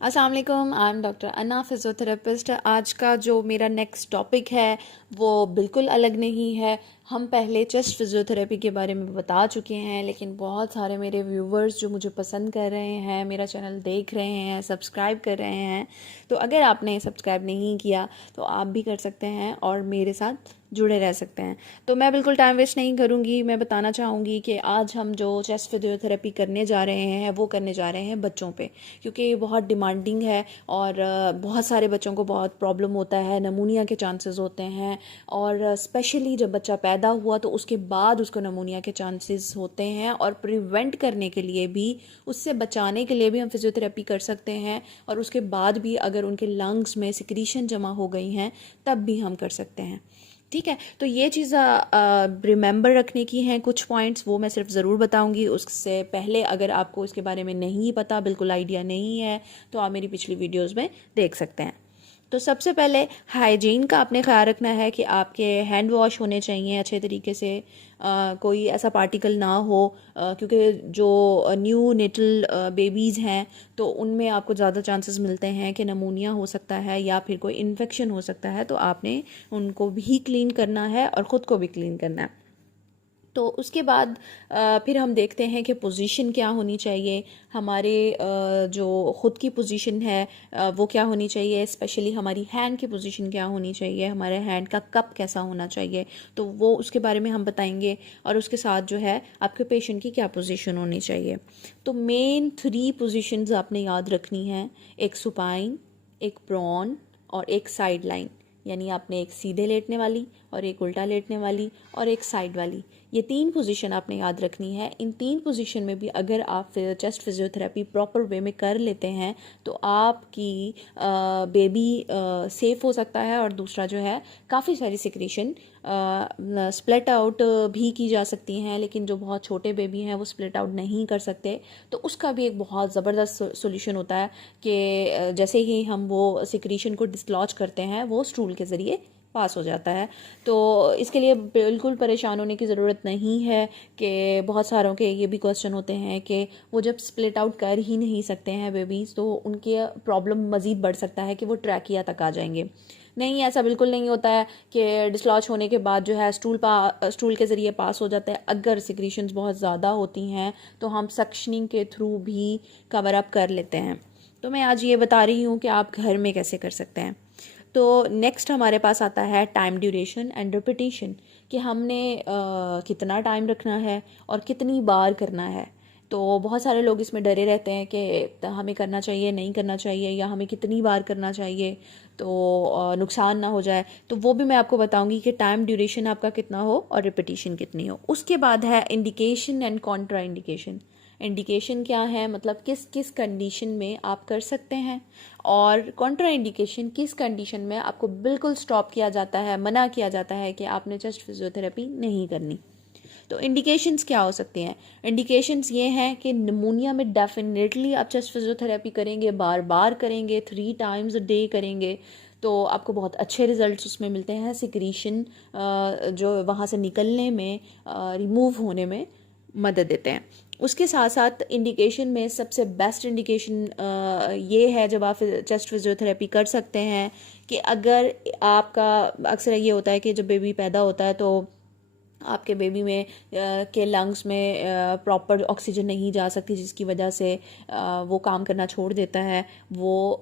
अस्सलाम वालेकुम, I am doctor Anna, physiotherapist. आज का जो मेरा नेक्स्ट टॉपिक है वो बिल्कुल अलग नहीं है। हम पहले चेस्ट फिज़ियोथेरेपी के बारे में बता चुके हैं, लेकिन बहुत सारे मेरे व्यूवर्स जो मुझे पसंद कर रहे हैं, मेरा चैनल देख रहे हैं, सब्सक्राइब कर रहे हैं, तो अगर आपने सब्सक्राइब नहीं किया तो आप भी कर सकते हैं और मेरे साथ जुड़े रह सकते हैं। तो मैं बिल्कुल टाइम वेस्ट नहीं करूँगी। मैं बताना चाहूँगी कि आज हम जो चेस्ट फिज़ियोथेरेपी करने जा रहे हैं वो करने जा रहे हैं बच्चों पे, क्योंकि ये बहुत डिमांडिंग है और बहुत सारे बच्चों को बहुत प्रॉब्लम होता है, नमूनिया के चांसेस होते हैं। और स्पेशली जब बच्चा पैदा हुआ तो उसके बाद उसको नमूनिया के चांसेस होते हैं, और प्रिवेंट करने के लिए भी, उससे बचाने के लिए भी हम फिज़ियोथेरेपी कर सकते हैं। और उसके बाद भी अगर उनके लंग्स में सिक्रीशन जमा हो गई हैं तब भी हम कर सकते हैं। ठीक है, तो ये चीज़ रिमेंबर रखने की हैं। कुछ पॉइंट्स वो मैं सिर्फ ज़रूर बताऊंगी। उससे पहले अगर आपको इसके बारे में नहीं पता, बिल्कुल आइडिया नहीं है, तो आप मेरी पिछली वीडियोस में देख सकते हैं। तो सबसे पहले हाइजीन का आपने ख्याल रखना है कि आपके हैंड वॉश होने चाहिए अच्छे तरीके से। कोई ऐसा पार्टिकल ना हो, क्योंकि जो न्यू नेटल बेबीज़ हैं तो उनमें आपको ज़्यादा चांसेस मिलते हैं कि नमूनिया हो सकता है या फिर कोई इन्फेक्शन हो सकता है। तो आपने उनको भी क्लीन करना है और ख़ुद को भी क्लीन करना है। तो उसके बाद फिर हम देखते हैं कि पोजीशन क्या होनी चाहिए। हमारे जो ख़ुद की पोजीशन है वो क्या होनी चाहिए, स्पेशली हमारी हैंड की पोजीशन क्या होनी चाहिए, हमारे हैंड का कप कैसा होना चाहिए, तो वो उसके बारे में हम बताएंगे। और उसके साथ जो है आपके पेशेंट की क्या पोजीशन होनी चाहिए। तो मेन 3 पोजीशंस आपने याद रखनी है, एक सुपाइन, एक प्रॉन और एक साइड लाइन। यानी आपने एक सीधे लेटने वाली और एक उल्टा लेटने वाली और एक साइड वाली, ये 3 पोजीशन आपने याद रखनी है। इन 3 पोजीशन में भी अगर आप चेस्ट फिजियोथेरेपी प्रॉपर वे में कर लेते हैं तो आपकी बेबी सेफ़ हो सकता है। और दूसरा जो है, काफ़ी सारी सिक्रीशन स्प्लिट आउट भी की जा सकती हैं, लेकिन जो बहुत छोटे बेबी हैं वो स्प्लिट आउट नहीं कर सकते। तो उसका भी एक बहुत ज़बरदस्त सोल्यूशन होता है कि जैसे ही हम वो सिक्रीशन को डिस्लॉज करते हैं वो स्टूल के ज़रिए पास हो जाता है। तो इसके लिए बिल्कुल परेशान होने की ज़रूरत नहीं है कि बहुत सारों के ये भी क्वेश्चन होते हैं कि वो जब स्प्लिट आउट कर ही नहीं सकते हैं बेबीज़, तो उनके प्रॉब्लम मज़ीद बढ़ सकता है कि वो ट्रैकिया तक आ जाएंगे। नहीं, ऐसा बिल्कुल नहीं होता है कि डिस्लॉज होने के बाद जो है स्टूल के ज़रिए पास हो जाता है। अगर सिक्रीशंस बहुत ज़्यादा होती हैं तो हम सक्शनिंग के थ्रू भी कवर अप कर लेते हैं। तो मैं आज ये बता रही हूँ कि आप घर में कैसे कर सकते हैं। तो नेक्स्ट हमारे पास आता है टाइम ड्यूरेशन एंड रिपीटिशन, कि हमने कितना टाइम रखना है और कितनी बार करना है। तो बहुत सारे लोग इसमें डरे रहते हैं कि हमें करना चाहिए, नहीं करना चाहिए, या हमें कितनी बार करना चाहिए तो नुकसान ना हो जाए। तो वो भी मैं आपको बताऊंगी कि टाइम ड्यूरेशन आपका कितना हो और रिपीटिशन कितनी हो। उसके बाद है indication and Contra indication. Indication क्या है, मतलब किस किस कंडीशन में आप कर सकते हैं, और कॉन्ट्रा इंडिकेशन किस कंडीशन में आपको बिल्कुल स्टॉप किया जाता है, मना किया जाता है कि आपने चेस्ट फिजियोथेरेपी नहीं करनी। तो इंडिकेशंस क्या हो सकती हैं? इंडिकेशंस ये हैं कि निमोनिया में डेफिनेटली आप चेस्ट फिजियोथेरेपी करेंगे, बार बार करेंगे, 3 टाइम्स अ डे करेंगे, तो आपको बहुत अच्छे रिजल्ट्स उसमें मिलते हैं। सिक्रीशन जो वहाँ से निकलने में, रिमूव होने में मदद देते हैं। उसके साथ साथ इंडिकेशन में सबसे बेस्ट इंडिकेशन ये है जब आप चेस्ट फिजियोथेरेपी कर सकते हैं कि अगर आपका, अक्सर ये होता है कि जब बेबी पैदा होता है तो आपके बेबी में के लंग्स में प्रॉपर ऑक्सीजन नहीं जा सकती, जिसकी वजह से वो काम करना छोड़ देता है, वो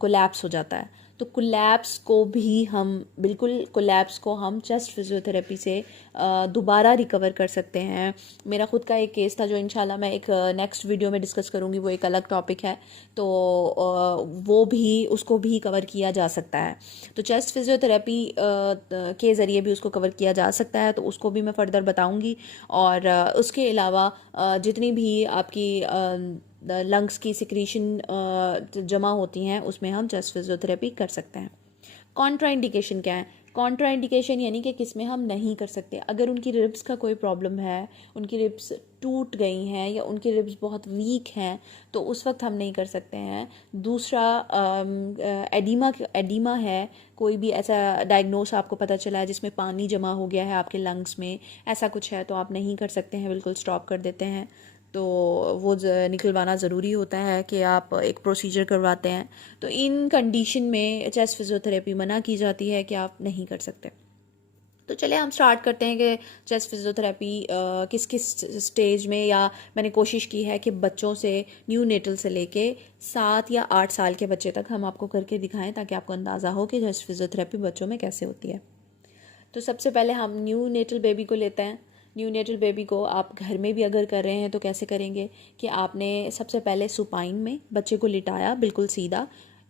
कोलैप्स हो जाता है। तो कोलैप्स को भी हम, बिल्कुल कोलैप्स को हम चेस्ट फिजियोथेरेपी से दोबारा रिकवर कर सकते हैं। मेरा खुद का एक केस था जो इंशाल्लाह मैं एक नेक्स्ट वीडियो में डिस्कस करूँगी, वो एक अलग टॉपिक है। तो वो भी, उसको भी कवर किया जा सकता है। तो चेस्ट फिजियोथेरेपी के ज़रिए भी उसको कवर किया जा सकता है, तो उसको भी मैं फ़र्दर बताऊंगी। और उसके अलावा जितनी भी आपकी लंग्स की सिक्रीशन जमा होती हैं उसमें हम चेस्ट फिजियोथेरेपी कर सकते हैं। कॉन्ट्रा इंडिकेशन क्या है? कॉन्ट्रा इंडिकेशन यानी कि किस में हम नहीं कर सकते। अगर उनकी रिब्स का कोई प्रॉब्लम है, उनकी रिब्स टूट गई हैं या उनकी रिब्स बहुत वीक हैं, तो उस वक्त हम नहीं कर सकते हैं। दूसरा, एडिमा है, कोई भी ऐसा डायग्नोस आपको पता चला है जिसमें पानी जमा हो गया है आपके लंग्स में, ऐसा कुछ है तो आप नहीं कर सकते हैं, बिल्कुल स्टॉप कर देते हैं। तो वो निकलवाना ज़रूरी होता है कि आप एक प्रोसीजर करवाते हैं। तो इन कंडीशन में चेस्ट फिजियोथेरेपी मना की जाती है कि आप नहीं कर सकते। तो चलिए हम स्टार्ट करते हैं कि चेस्ट फिजियोथेरेपी किस किस स्टेज में, या मैंने कोशिश की है कि बच्चों से, न्यू नेटल से लेके 7 या 8 साल के बच्चे तक हम आपको करके दिखाएं, ताकि आपको अंदाज़ा हो कि चेस्ट फिजियोथेरेपी बच्चों में कैसे होती है। तो सबसे पहले हम न्यू नेटल बेबी को लेते हैं। न्यू नेटल बेबी को आप घर में भी अगर कर रहे हैं तो कैसे करेंगे कि आपने सबसे पहले सुपाइन में बच्चे को लिटाया, बिल्कुल सीधा।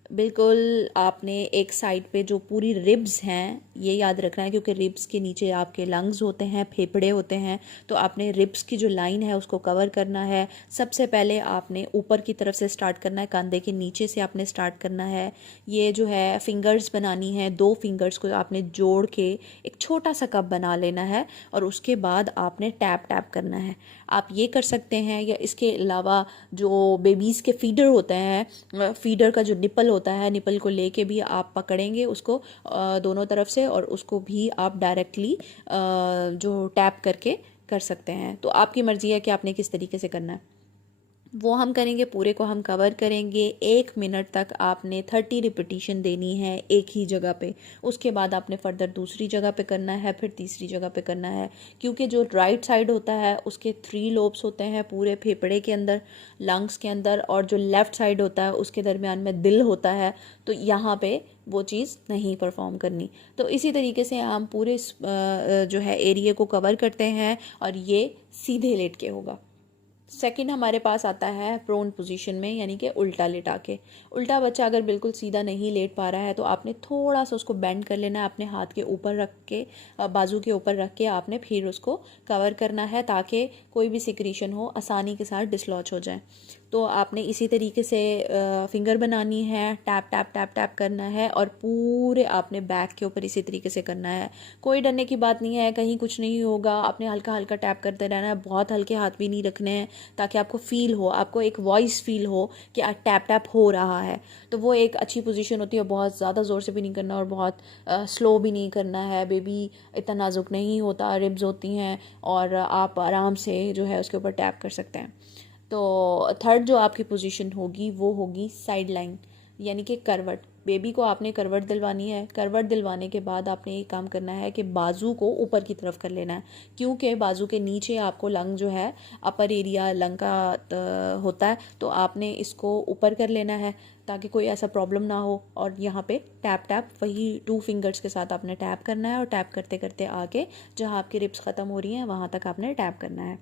बिल्कुल आपने एक साइड पे जो पूरी रिब्स हैं, ये याद रखना है, क्योंकि रिब्स के नीचे आपके लंग्स होते हैं, फेफड़े होते हैं। तो आपने रिब्स की जो लाइन है उसको कवर करना है। सबसे पहले आपने ऊपर की तरफ से स्टार्ट करना है, कंधे के नीचे से आपने स्टार्ट करना है। ये जो है फिंगर्स बनानी है, 2 फिंगर्स को आपने जोड़ के एक छोटा सा कप बना लेना है, और उसके बाद आपने टैप टैप करना है। आप ये कर सकते हैं, या इसके अलावा जो बेबीज़ के फीडर होते हैं, फीडर का जो निपल होता है, निपल को लेके भी आप पकड़ेंगे उसको दोनों तरफ से, और उसको भी आप डायरेक्टली जो टैप करके कर सकते हैं। तो आपकी मर्ज़ी है कि आपने किस तरीके से करना है, वो हम करेंगे। पूरे को हम कवर करेंगे। 1 मिनट तक आपने 30 रिपीटिशन देनी है एक ही जगह पे। उसके बाद आपने फर्दर दूसरी जगह पे करना है, फिर तीसरी जगह पे करना है। क्योंकि जो राइट साइड होता है उसके 3 लोब्स होते हैं पूरे फेफड़े के अंदर, लंग्स के अंदर, और जो लेफ़्ट साइड होता है उसके दरमियान में दिल होता है। तो यहाँ पे वो चीज़ नहीं परफॉर्म करनी। तो इसी तरीके से हम पूरे जो है एरिया को कवर करते हैं, और ये सीधे लेट के होगा। सेकंड हमारे पास आता है प्रोन पोजीशन में, यानी कि उल्टा लेटा के। उल्टा बच्चा अगर बिल्कुल सीधा नहीं लेट पा रहा है तो आपने थोड़ा सा उसको बेंड कर लेना है, अपने हाथ के ऊपर रख के, बाजू के ऊपर रख के आपने फिर उसको कवर करना है, ताकि कोई भी सिक्रीशन हो आसानी के साथ डिसलॉज हो जाए। तो आपने इसी तरीके से फिंगर बनानी है, टैप टैप टैप टैप करना है, और पूरे आपने बैक के ऊपर इसी तरीके से करना है। कोई डरने की बात नहीं है, कहीं कुछ नहीं होगा। आपने हल्का हल्का टैप करते रहना है, बहुत हल्के हाथ भी नहीं रखने हैं, ताकि आपको फील हो, आपको एक वॉइस फील हो कि टैप टैप हो रहा है। तो वो एक अच्छी पोजीशन होती है। बहुत ज़्यादा ज़ोर से भी नहीं करना और बहुत स्लो भी नहीं करना है। बेबी इतना नाजुक नहीं होता, रिब्स होती हैं, और आप आराम से जो है उसके ऊपर टैप कर सकते हैं। तो थर्ड जो आपकी पोजीशन होगी वो होगी साइड लाइन, यानी कि करवट। बेबी को आपने करवट दिलवानी है। करवट दिलवाने के बाद आपने ये काम करना है कि बाजू को ऊपर की तरफ कर लेना है, क्योंकि बाजू के नीचे आपको लंग जो है, अपर एरिया लंग का होता है। तो आपने इसको ऊपर कर लेना है ताकि कोई ऐसा प्रॉब्लम ना हो। और यहाँ पे टैप टैप वही 2 फिंगर्स के साथ आपने टैप करना है, और टैप करते करते आके जहाँ आपकी रिब्स ख़त्म हो रही हैं वहाँ तक आपने टैप करना है।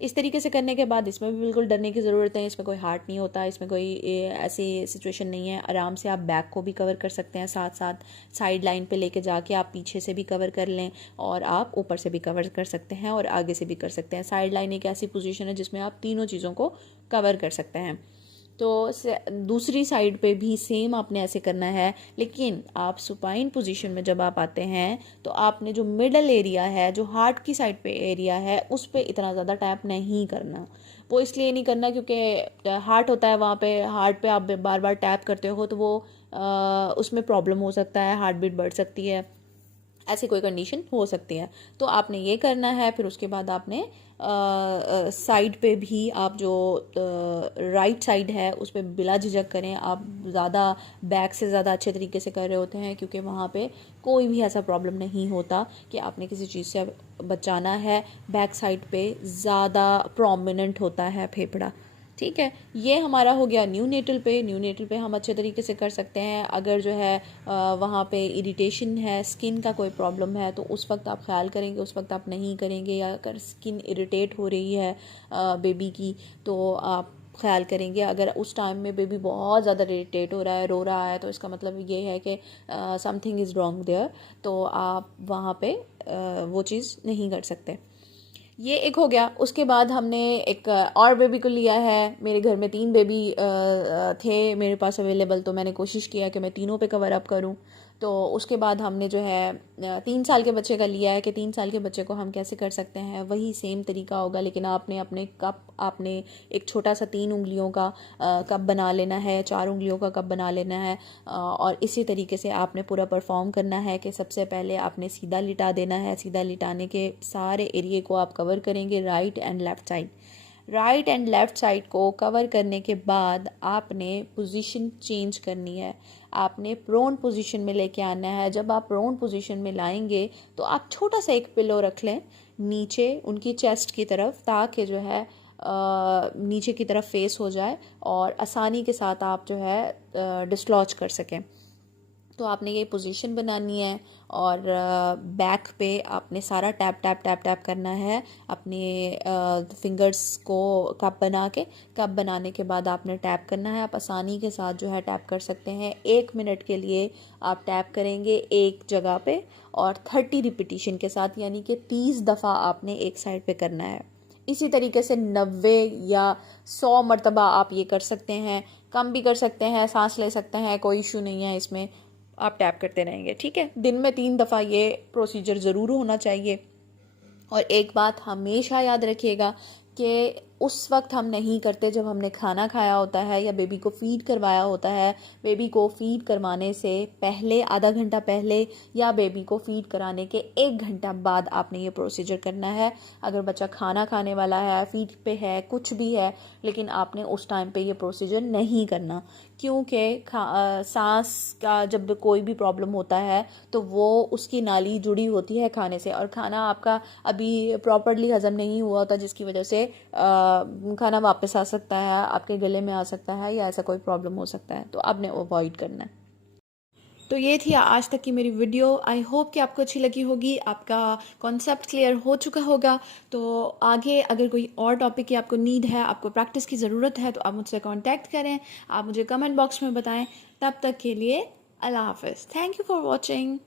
इस तरीके से करने के बाद इसमें भी बिल्कुल डरने की ज़रूरत है। इसमें कोई हार्ट नहीं होता, इसमें कोई ऐसी सिचुएशन नहीं है। आराम से आप बैक को भी कवर कर सकते हैं, साथ साथ साइड लाइन पे लेके जाके आप पीछे से भी कवर कर लें, और आप ऊपर से भी कवर कर सकते हैं, और आगे से भी कर सकते हैं। साइड लाइन एक ऐसी पोजीशन है जिसमें आप तीनों चीज़ों को कवर कर सकते हैं। तो दूसरी साइड पे भी सेम आपने ऐसे करना है, लेकिन आप सुपाइन पोजीशन में जब आप आते हैं तो आपने जो मिडल एरिया है, जो हार्ट की साइड पे एरिया है, उस पे इतना ज़्यादा टैप नहीं करना। वो इसलिए नहीं करना क्योंकि हार्ट होता है वहाँ पे, हार्ट पे आप बार बार टैप करते हो तो वो उसमें प्रॉब्लम हो सकता है, हार्ट बीट बढ़ सकती है, ऐसी कोई कंडीशन हो सकती है। तो आपने ये करना है। फिर उसके बाद आपने साइड पे भी आप जो राइट साइड है उस पर बिला झिझक करें। आप ज़्यादा बैक से ज़्यादा अच्छे तरीके से कर रहे होते हैं, क्योंकि वहाँ पे कोई भी ऐसा प्रॉब्लम नहीं होता कि आपने किसी चीज़ से बचाना है। बैक साइड पे ज़्यादा प्रोमिनेंट होता है फेफड़ा। ठीक है, ये हमारा हो गया न्यू नेटल पे। न्यू नेटल पे हम अच्छे तरीके से कर सकते हैं। अगर जो है वहाँ पे इरिटेशन है, स्किन का कोई प्रॉब्लम है, तो उस वक्त आप ख्याल करेंगे, उस वक्त आप नहीं करेंगे। या अगर स्किन इरिटेट हो रही है बेबी की, तो आप ख्याल करेंगे। अगर उस टाइम में बेबी बहुत ज़्यादा इरिटेट हो रहा है, रो रहा है, तो इसका मतलब ये है कि समथिंग इज़ रॉन्ग देयर। तो आप वहाँ पे वो चीज़ नहीं कर सकते। ये एक हो गया। उसके बाद हमने एक और बेबी को लिया है। मेरे घर में 3 बेबी थे मेरे पास अवेलेबल, तो मैंने कोशिश किया कि मैं तीनों पे कवर अप करूं। तो उसके बाद हमने जो है 3 साल के बच्चे का लिया है कि 3 साल के बच्चे को हम कैसे कर सकते हैं। वही सेम तरीका होगा, लेकिन आपने अपने कप, आपने एक छोटा सा 3 उंगलियों का कप बना लेना है, 4 उंगलियों का कप बना लेना है। और इसी तरीके से आपने पूरा परफॉर्म करना है कि सबसे पहले आपने सीधा लिटा देना है। सीधा लिटाने के सारे एरिए को आप कवर करेंगे, right and left side. Right and left side को कवर करने के बाद आपने पोजीशन चेंज करनी है, आपने प्रोन पोजीशन में लेके आना है। जब आप प्रोन पोजीशन में लाएंगे तो आप छोटा सा एक पिलो रख लें नीचे उनकी चेस्ट की तरफ, ताकि जो है नीचे की तरफ फेस हो जाए और आसानी के साथ आप जो है डिसलॉज कर सकें। तो आपने ये पोजीशन बनानी है और बैक पे आपने सारा टैप टैप टैप टैप करना है अपने फिंगर्स को कप बना के। कप बनाने के बाद आपने टैप करना है। आप आसानी के साथ जो है टैप कर सकते हैं। 1 मिनट के लिए आप टैप करेंगे एक जगह पे और 30 रिपीटिशन के साथ, यानी कि 30 दफ़ा आपने एक साइड पे करना है। इसी तरीके से 90 या 100 मरतबा आप ये कर सकते हैं, कम भी कर सकते हैं, सांस ले सकते हैं, कोई इशू नहीं है इसमें। आप टैप करते रहेंगे, ठीक है। दिन में 3 दफ़ा ये प्रोसीजर ज़रूर होना चाहिए। और एक बात हमेशा याद रखिएगा कि उस वक्त हम नहीं करते जब हमने खाना खाया होता है या बेबी को फीड करवाया होता है। बेबी को फीड करवाने से पहले, आधा घंटा पहले या बेबी को फीड कराने के 1 घंटा बाद आपने ये प्रोसीजर करना है। अगर बच्चा खाना खाने वाला है, फीड पे है, कुछ भी है, लेकिन आपने उस टाइम पे ये प्रोसीजर नहीं करना, क्योंकि सांस का जब कोई भी प्रॉब्लम होता है तो वो उसकी नाली जुड़ी होती है खाने से, और खाना आपका अभी प्रॉपरली हज़म नहीं हुआ होता, जिसकी वजह से खाना वापस आ सकता है, आपके गले में आ सकता है, या ऐसा कोई प्रॉब्लम हो सकता है। तो आपने अवॉइड करना है। तो ये थी आज तक की मेरी वीडियो। आई होप कि आपको अच्छी लगी होगी, आपका कॉन्सेप्ट क्लियर हो चुका होगा। तो आगे अगर कोई और टॉपिक की आपको नीड है, आपको प्रैक्टिस की ज़रूरत है, तो आप मुझसे कांटेक्ट करें, आप मुझे कमेंट बॉक्स में बताएं। तब तक के लिए अल्लाह हाफ़िज़। Thank you for watching.